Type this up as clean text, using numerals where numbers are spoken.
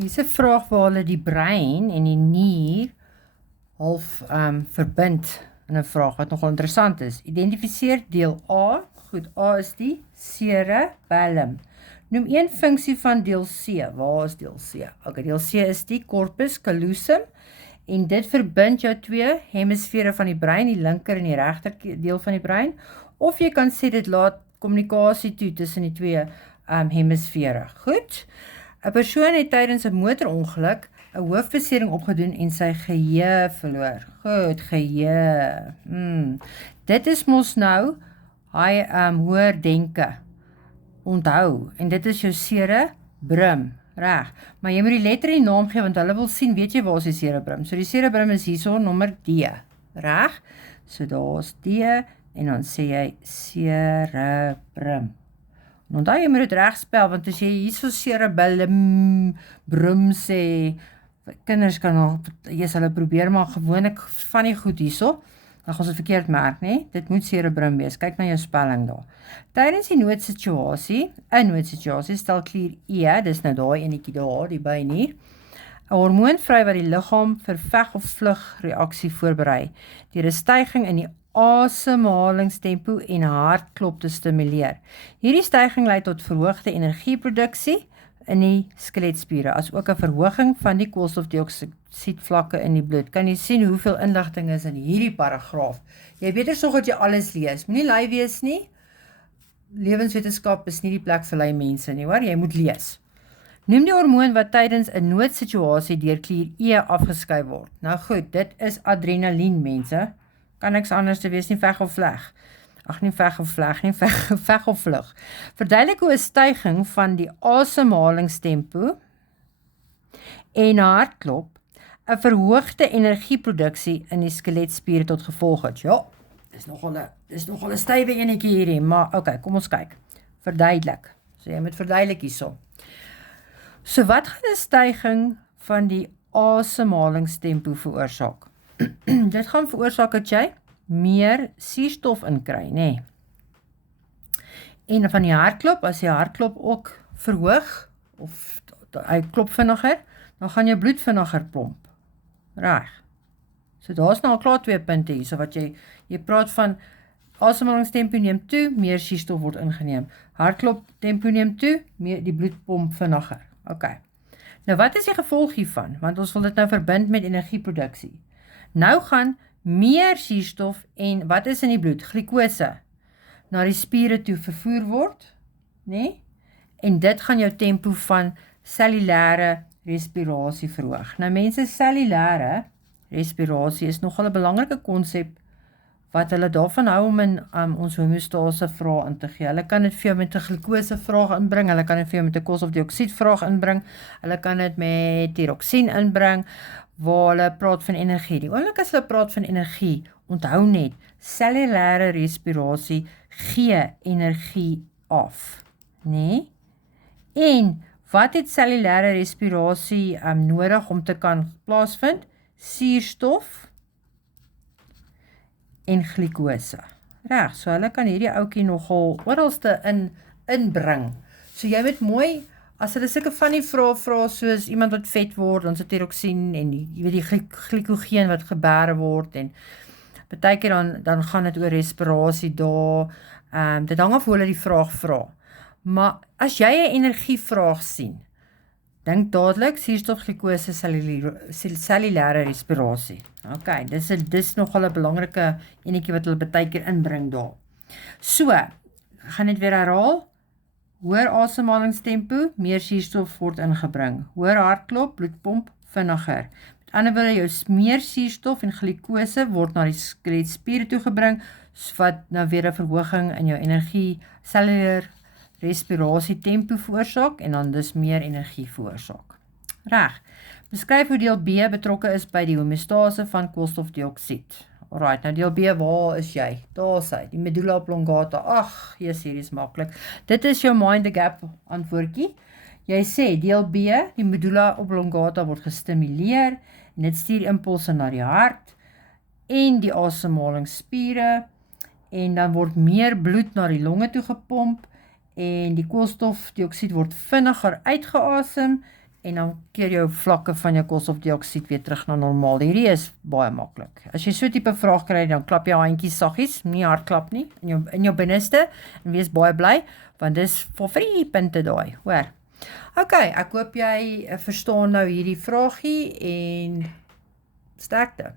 Hier is 'n vraag waar hulle die brein en die nier half verbind in 'n vraag wat nogal interessant is. Identifiseer deel A. Goed, A is die cerebellum. Noem een funksie van deel C. Waar is deel C? Okay, deel C is die corpus callosum en dit verbind jou twee hemisfere van die brein, die linker en die regter deel van die brein. Of jy kan sê dit laat kommunikasie toe tussen die twee hemisfere. Goed. 'n Persoon het tydens 'n motorongeluk 'n hoofbesering opgedoen en sy geheue verloor. Goed, geheue. Dit is mos nou hy hoor denke. Onthou, en dit is jou cerebrum, reg. Maar jy moet die letter en die naam gee want hulle wil sien, weet jy waar is die cerebrum? So die cerebrum is hierso nommer D, reg? So daar's D en dan sê jy cerebrum. En onthou jy moet dit reg spel want as jy hierso cerebellum brum sê, kinders kan nog, hulle probeer maar gewoonlik van die goed hierso, dan gaan ons dit verkeerd merk, nee? Dit moet cerebrum wees, kyk na jou spelling daar. Tydens die noodsituasie, 'n noodsituasie, stel klier E, dis nou daai enetjie daar, die bynier, 'n hormoon vry wat die liggaam vir veg of vlug reaksie voorberei, deur 'n styging in die asemhalingstempo en hartklop te stimuleer. Hierdie styging lei tot verhoogde energieproduksie in die skeletspiere, as ook 'n verhoging van die koolstofdioksiedvlakke in die bloed. Kan jy sien hoeveel inligting is in hierdie paragraaf? Jy beter sorg dat jy alles lees. Moenie lui wees nie. Lewenswetenskap is nie die plek vir lui mense nie, hoor? Jy moet lees. Noem die hormoon wat tydens 'n noodsituasie deur klier E afgeskei word. Nou goed, dit is adrenalien, mense. Kan niks anders te wees nie, veg of vleg. Ag nie veg of vleg nie, veg of vlug. Verduidelik hoe 'n styging van die asemhalingstempo en hartklop 'n verhoogde energieproduksie in die skeletspiere tot gevolg het. Ja, dis nogal 'n stywe enetjie hierdie, maar okay, kom ons kyk. Verduidelik. So jy moet verduidelik hierso. So wat gaan 'n styging van die asemhalingstempo veroorsaak? Dit gaan veroorsaak dat jy meer suurstof inkry, nê? En van die hartklop, as die hartklop ook verhoog, of hy klop vinniger, dan gaan jou bloed vinniger pomp. Reg. So daar's nou al klaar 2 punte hier, so wat jy praat van asemhalingstempo neem toe, meer suurstof word ingeneem. Hartklop tempo neem toe, meer die bloed pomp vinniger. Okay. Nou wat is die gevolg hiervan? Want ons wil dit nou verbind met energieproduksie. Nou gaan meer suurstof en wat is in die bloed? Glikose na die spiere toe vervoer word, nee? En dit gaan jou tempo van cellulêre respirasie verhoog. Nou mense, cellulêre respirasie is nogal 'n belangrike konsep wat hulle daarvan hou om in ons homostase vraag in te gee. Hulle kan dit vir jou met 'n glikose vraag inbring, hulle kan dit vir jou met 'n koolstofdioksied vraag inbring, hulle kan dit met tiroksien inbring, waar hulle praat van energie. Die oomblik as hulle praat van energie, onthou net, cellulêre respirasie gee energie af, nee? En wat het cellulêre respirasie nodig om te kan plaasvind? Suurstof en glikose. Reg, so hulle kan hierdie ouetjie nogal oralste inbring. So jy moet mooi, as hulle sulke van die vrae soos iemand wat vet word, dan is tiroksien en jy weet die glikogeen wat gebêre word en partykeer dan gaan dit oor respirasie daar. Dit hang af hoe hulle die vraag vra. Maar as jy 'n energievraag sien, dink dadelik suurstof, glikose, cellulêre respirasie. Okay, dis nogal 'n belangrike enetjie wat hulle partykeer inbring daar. So, gaan dit weer herhaal. Hoër asemhalingstempo, meer suurstof word ingebring. Hoër hartklop, bloedpomp vinniger. Met ander woorde, jou meer suurstof en glikose word na die skeletspiere toe gebring, wat nou weer 'n verhoging in jou energie, cellulêre respirasie tempo veroorsaak en dan dus meer energie veroorsaak. Reg. Beskryf hoe deel B betrokke is by die homostase van koolstofdioksied. Alright, nou deel B, waar is jy? Daar is hy, die medulla oblongata. Ag, Jesus, hier is maklik. Dit is jou mind the gap antwoordjie. Jy sê deel B, die medulla oblongata word gestimuleer en dit stuur impulse na die hart en die asemhalingsspiere en dan word meer bloed na die longe toe gepomp en die koolstofdioksied word vinniger uitgeasem en dan keer jou vlakke van jou koolstofdioksied weer terug na normaal. Hierdie is baie maklik. As jy so tipe vraag kry, dan klap jou handjies saggies, nie hard klap nie, in jou binneste, en wees baie bly, want dis vir free punte daai, hoor. Ok, ek hoop jy verstaan nou hierdie vraagie, en sterkte.